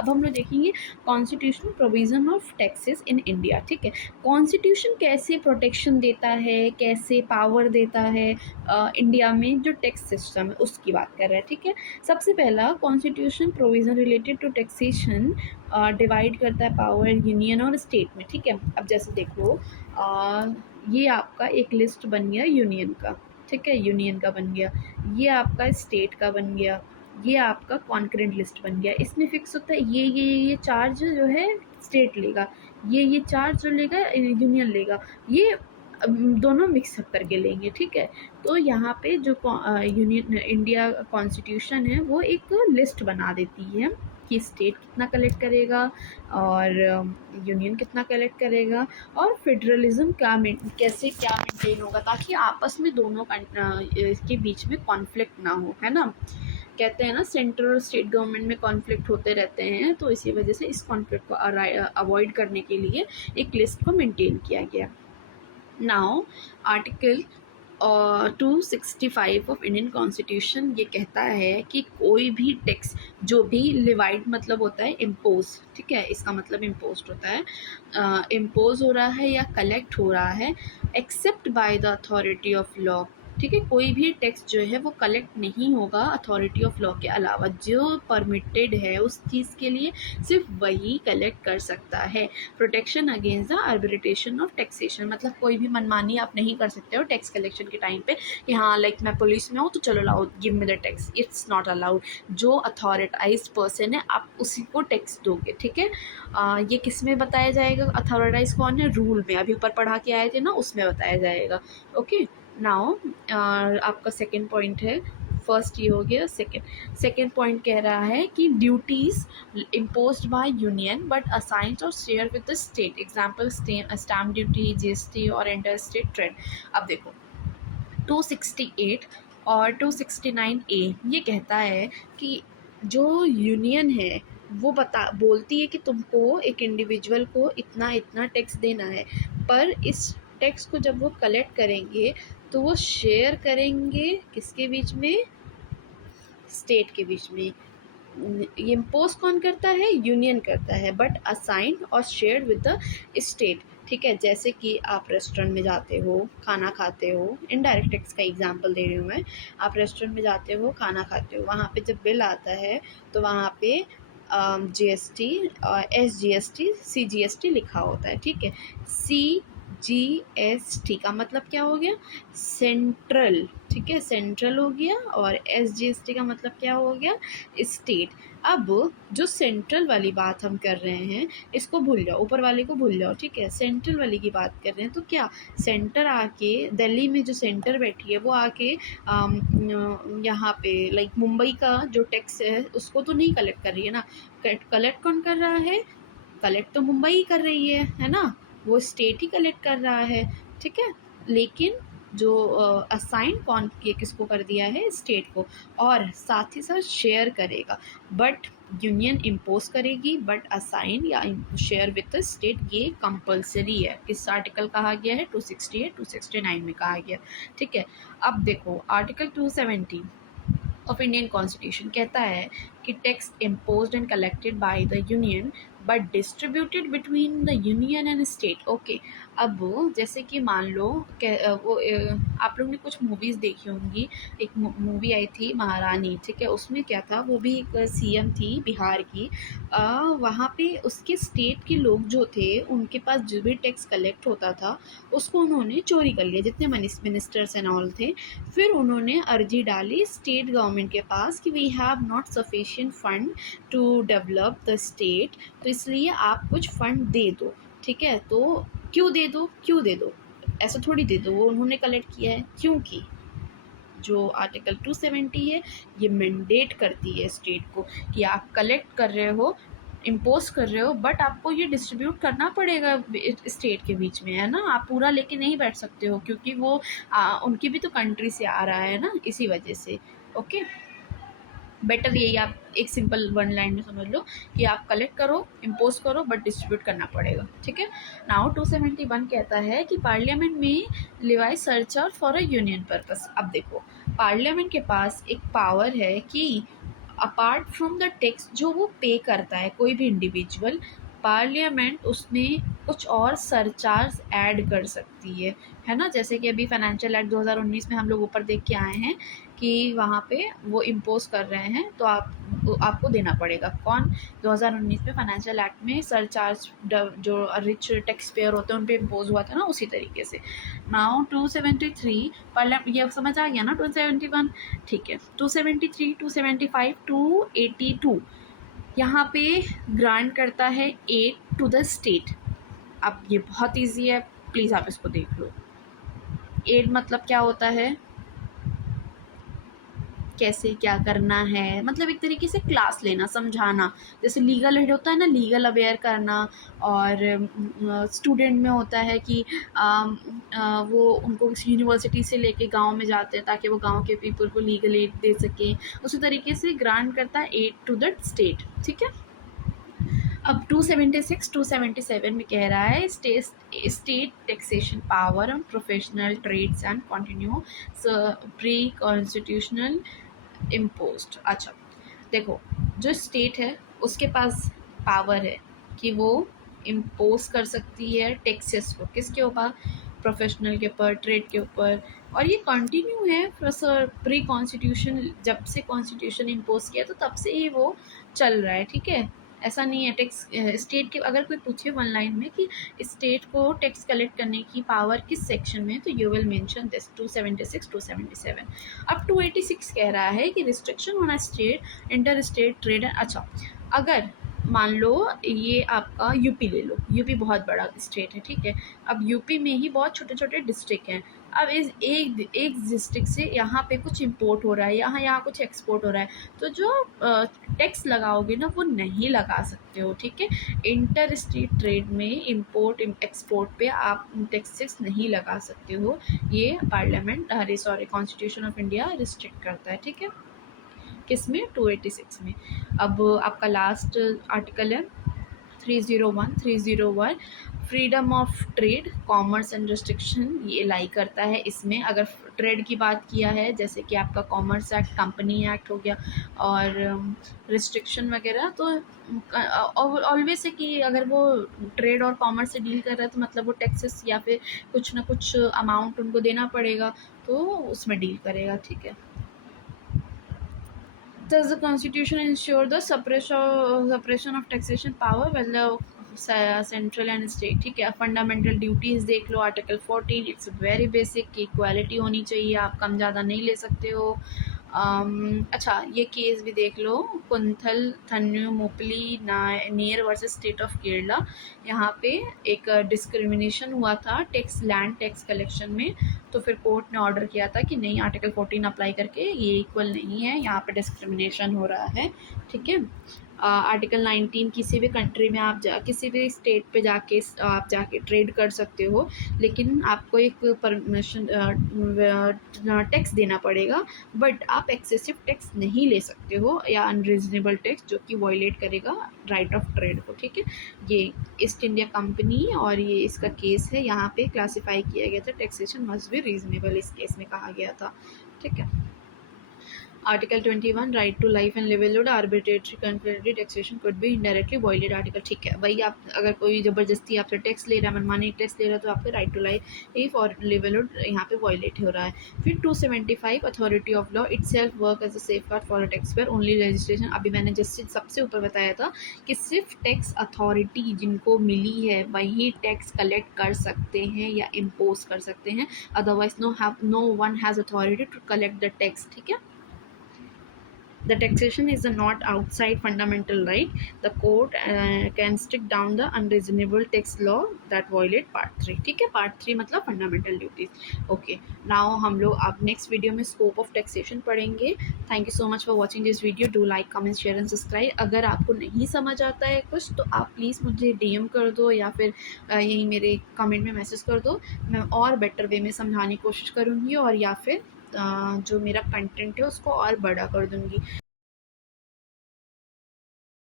अब हम लोग देखेंगे constitutional provision of taxes in India. ठीक है, कॉन्स्टिट्यूशन कैसे प्रोटेक्शन देता है, कैसे पावर देता है इंडिया में जो टैक्स सिस्टम है उसकी बात कर रहे हैं। ठीक है, सबसे पहला constitution provision related to taxation divide करता है पावर यूनियन और स्टेट में। ठीक है, अब जैसे देखो ये आपका एक लिस्ट बन गया यूनियन का। ठीक है, यूनियन का बन गया, ये आपका स्टेट का बन गया, ये आपका कॉन्करेंट लिस्ट बन गया। इसमें फिक्स होता है ये चार्ज जो है स्टेट लेगा, ये चार्ज जो लेगा यूनियन लेगा, ये दोनों मिक्सअप करके लेंगे। ठीक है, तो यहाँ पे जो यूनियन इंडिया कॉन्स्टिट्यूशन है वो एक लिस्ट बना देती है कि स्टेट कितना कलेक्ट करेगा और यूनियन कितना कलेक्ट करेगा और फेडरलिज्म कैसे क्या मेंटेन होगा, ताकि आपस में दोनों के बीच में कॉन्फ्लिक्ट ना हो, है ना। कहते हैं ना सेंट्रल और स्टेट गवर्नमेंट में कॉन्फ्लिक्ट होते रहते हैं, तो इसी वजह से इस कॉन्फ्लिक्ट को अवॉइड करने के लिए एक लिस्ट को मेंटेन किया गया। Now article 265 of Indian constitution ये कहता है कि कोई भी टैक्स जो भी लिवाइड मतलब होता है इम्पोज। ठीक है, इसका मतलब इम्पोज होता है इम्पोज हो रहा है या कलेक्ट हो रहा है except by the authority of law. ठीक है, कोई भी टैक्स जो है वो कलेक्ट नहीं होगा अथॉरिटी ऑफ लॉ के अलावा, जो परमिटेड है उस चीज़ के लिए सिर्फ वही कलेक्ट कर सकता है। Protection against the arbitration of taxation, मतलब कोई भी मनमानी आप नहीं कर सकते हो टैक्स कलेक्शन के टाइम पे कि हाँ लाइक मैं पुलिस में हूँ तो चलो लाओ give me the tax, it's not allowed. जो अथॉरिटाइज पर्सन है आप उसी को टैक्स दोगे। ठीक है, ये किस में बताया जाएगा अथॉरिटाइज कौन है, रूल में अभी ऊपर पढ़ा के आए थे ना उसमें बताया जाएगा। ओके, नाउ आपका सेकेंड पॉइंट है, फर्स्ट ये हो गया। सेकेंड पॉइंट कह रहा है कि duties imposed by union but assigned और share with the state, example stamp duty, GST और इंटर स्टेट ट्रेड। अब देखो 268 और 269A ये कहता है कि जो यूनियन है वो बोलती है कि तुमको एक इंडिविजुअल को इतना इतना टैक्स देना है, पर इस टैक्स को जब वो कलेक्ट करेंगे तो वो शेयर करेंगे किसके बीच में, स्टेट के बीच में। ये इम्पोज कौन करता है, यूनियन करता है, बट असाइंड और शेयर्ड विद द स्टेट। ठीक है, जैसे कि आप रेस्टोरेंट में जाते हो खाना खाते हो, इनडायरेक्ट टैक्स का एग्जांपल दे रही हूँ मैं। आप रेस्टोरेंट में जाते हो खाना खाते हो, वहाँ पे जब बिल आता है तो वहाँ पे GST और SGST CGST लिखा होता है। ठीक है, CGST का मतलब क्या हो गया, सेंट्रल। ठीक है, सेंट्रल हो गया, और SGST का मतलब क्या हो गया, स्टेट। अब जो सेंट्रल वाली बात हम कर रहे हैं इसको भूल जाओ, ऊपर वाले को भूल जाओ। ठीक है, सेंट्रल वाली की बात कर रहे हैं तो क्या सेंटर आके दिल्ली में जो सेंटर बैठी है वो आके यहाँ पे लाइक मुंबई का जो टैक्स है उसको तो नहीं कलेक्ट कर रही है ना। कलेक्ट कौन कर रहा है, कलेक्ट तो मुंबई ही कर रही है ना, वो स्टेट ही कलेक्ट कर रहा है। ठीक है, लेकिन जो असाइन कौन किए किसको कर दिया है, स्टेट को, और साथ ही साथ शेयर करेगा, बट यूनियन इम्पोज करेगी, बट असाइन या शेयर विद द स्टेट ये कंपलसरी है। किस आर्टिकल कहा गया है, 268 269 में कहा गया। ठीक है, अब देखो आर्टिकल 270 ऑफ इंडियन कॉन्स्टिट्यूशन कहता है कि tax imposed and collected by the union but distributed between the union and state. Okay, अब जैसे कि मान लो आप लोग ने कुछ मूवीज़ देखी होंगी, एक मूवी आई थी महारानी। ठीक है, उसमें क्या था, वो भी एक CM थी बिहार की। वहाँ पे उसके स्टेट के लोग जो थे उनके पास जो भी टैक्स कलेक्ट होता था उसको उन्होंने चोरी कर लिया, जितने मिनिस्टर्स एंड ऑल थे। फिर उन्होंने अर्जी डाली स्टेट गवर्नमेंट के पास कि we have not sufficient fund to develop the state, तो इसलिए आप कुछ फंड दे दो। ठीक है, तो क्यों दे दो, ऐसा थोड़ी दे दो, वो उन्होंने कलेक्ट किया है, क्योंकि जो आर्टिकल 270 है ये मैंडेट करती है स्टेट को कि आप कलेक्ट कर रहे हो, इम्पोज कर रहे हो, बट आपको ये डिस्ट्रीब्यूट करना पड़ेगा स्टेट के बीच में, है ना। आप पूरा लेके नहीं बैठ सकते हो, क्योंकि वो उनकी भी तो कंट्री से आ रहा है ना, इसी वजह से। ओके, बेटर यही आप एक सिंपल वन लाइन में समझ लो कि आप कलेक्ट करो, इम्पोज करो, बट डिस्ट्रीब्यूट करना पड़ेगा। ठीक है, नाउ 271 कहता है कि पार्लियामेंट में Levi surcharge for a union purpose. अब देखो पार्लियामेंट के पास एक पावर है कि अपार्ट फ्रॉम द टैक्स जो वो पे करता है कोई भी इंडिविजुअल, पार्लियामेंट उसमें कुछ और सरचार्ज ऐड कर सकती है ना। जैसे कि अभी फाइनेंशियल एक्ट 2019 में हम लोग ऊपर देख के आए हैं कि वहाँ पे वो इम्पोज कर रहे हैं, तो आपको देना पड़ेगा। कौन? 2019 में फाइनेंशियल एक्ट में सरचार्ज जो रिच टैक्स पेयर होते हैं उन पे इम्पोज हुआ था ना, उसी तरीके से। नाउ 273 पार्लियामेंट, ये समझ आ गया ना 271, ठीक है। 273, 275, 282 यहाँ पे ग्रांट करता है एड टू द स्टेट। अब ये बहुत इजी है, प्लीज़ आप इसको देख लो। एड मतलब क्या होता है, कैसे क्या करना है, मतलब एक तरीके से क्लास लेना, समझाना। जैसे लीगल एड होता है ना, लीगल अवेयर करना। और स्टूडेंट में होता है कि वो उनको यूनिवर्सिटी से लेके गांव में जाते हैं ताकि वो गांव के पीपल को लीगल एड दे सकें। उसी तरीके से ग्रांट करता है एड टू द स्टेट, ठीक है। अब 276 277 में कह रहा है state taxation power on professional trades and continue pre constitutional imposed. अच्छा देखो, जो स्टेट है उसके पास पावर है कि वो इम्पोज कर सकती है टैक्सेस को, किसके ऊपर? प्रोफेशनल के ऊपर, ट्रेड के ऊपर। और ये कंटिन्यू है प्री कॉन्स्टिट्यूशन, जब से कॉन्स्टिट्यूशन इम्पोज किया तो तब से ही वो चल रहा है, ठीक है। ऐसा नहीं है टैक्स स्टेट के, अगर कोई पूछे वन लाइन में कि स्टेट को टैक्स कलेक्ट करने की पावर किस सेक्शन में है, तो यू विल मेंशन दिस 276 277। अब 286 कह रहा है कि रिस्ट्रिक्शन होना स्टेट इंटर स्टेट ट्रेड। अच्छा, अगर मान लो ये आपका यूपी ले लो, यूपी बहुत बड़ा स्टेट है, ठीक है। अब यूपी में ही बहुत छोटे छोटे डिस्ट्रिक्ट हैं। अब इस एक डिस्ट्रिक्ट से यहाँ पे कुछ इंपोर्ट हो रहा है, यहाँ कुछ एक्सपोर्ट हो रहा है, तो जो टैक्स लगाओगे ना वो नहीं लगा सकते हो, ठीक है। इंटर स्टेट ट्रेड में इंपोर्ट एक्सपोर्ट पे आप टैक्सेस नहीं लगा सकते हो। ये parliament constitution of India restrict करता है, ठीक है। किसमें? 286 में। अब आपका लास्ट आर्टिकल है 301 freedom of trade commerce and restriction, ये लाई करता है इसमें। अगर ट्रेड की बात किया है, जैसे कि आपका कॉमर्स एक्ट, कंपनी एक्ट हो गया, और रिस्ट्रिक्शन वगैरह, तो ऑलवेज है कि अगर वो ट्रेड और कॉमर्स से डील कर रहा है तो मतलब वो टैक्सेस या फिर कुछ ना कुछ अमाउंट उनको देना पड़ेगा, तो उसमें डील करेगा, ठीक है। Does the Constitution ensure the separation of taxation power whether central and state, ठीक है। फंडामेंटल ड्यूटीज़ देख लो, आर्टिकल 14, इट्स वेरी बेसिक कि इक्वालिटी होनी चाहिए, आप कम ज़्यादा नहीं ले सकते हो। अच्छा, ये केस भी देख लो, कुंथल थन्यू मोपली नियर वर्सेस स्टेट ऑफ केरला। यहाँ पे एक डिस्क्रिमिनेशन हुआ था लैंड टैक्स कलेक्शन में, तो फिर कोर्ट ने ऑर्डर किया था कि नहीं, आर्टिकल 14 अप्लाई करके ये इक्वल नहीं है, यहाँ पे डिस्क्रिमिनेशन हो रहा है, ठीक है। आर्टिकल 19, किसी भी कंट्री में आप किसी भी स्टेट पे जाके आप जाके ट्रेड कर सकते हो, लेकिन आपको एक परमिशन टैक्स देना पड़ेगा, बट आप एक्सेसिव टैक्स नहीं ले सकते हो या अनरीजनेबल टैक्स जो कि वायलेट करेगा राइट ऑफ ट्रेड को, ठीक है। ये ईस्ट इंडिया कंपनी और ये इसका केस है, यहाँ पे क्लासीफाई किया गया था टैक्सेशन मस्ट बी रीजनेबल, इस केस में कहा गया था, ठीक है। Article 21 right to life and livelihood arbitrary comparative taxation could be indirectly violate article, ठीक है। वही आप अगर कोई ज़बरदस्ती आपसे टैक्स ले रहा है, मनमानी टैक्स ले रहा है, तो आपका राइट टू लाइफ और लिवलीहुड यहाँ पे वॉयलेट हो रहा है। फिर 275 authority of law itself work as a safeguard for a taxpayer only legislation. अभी मैंने जस्ट सबसे ऊपर बताया था कि सिर्फ टैक्स अथॉरिटी जिनको मिली है वही टैक्स कलेक्ट कर सकते हैं या इम्पोज कर सकते हैं, otherwise no one has authority to collect the tax, ठीक है। The taxation is not outside fundamental right. The court can stick down the unreasonable tax law that violate part 3, ठीक है। part 3 मतलब fundamental duties, okay। now हम लोग अब next video में scope of taxation पढ़ेंगे। thank you so much for watching this video, do like comment share and subscribe। अगर आपको नहीं समझ आता है कुछ तो आप प्लीज़ मुझे DM कर दो या फिर यही मेरे कमेंट में मैसेज कर दो, मैं और बेटर वे में समझाने की कोशिश करूँगी, और या फिर जो मेरा कंटेंट है उसको और बड़ा कर दूँगी।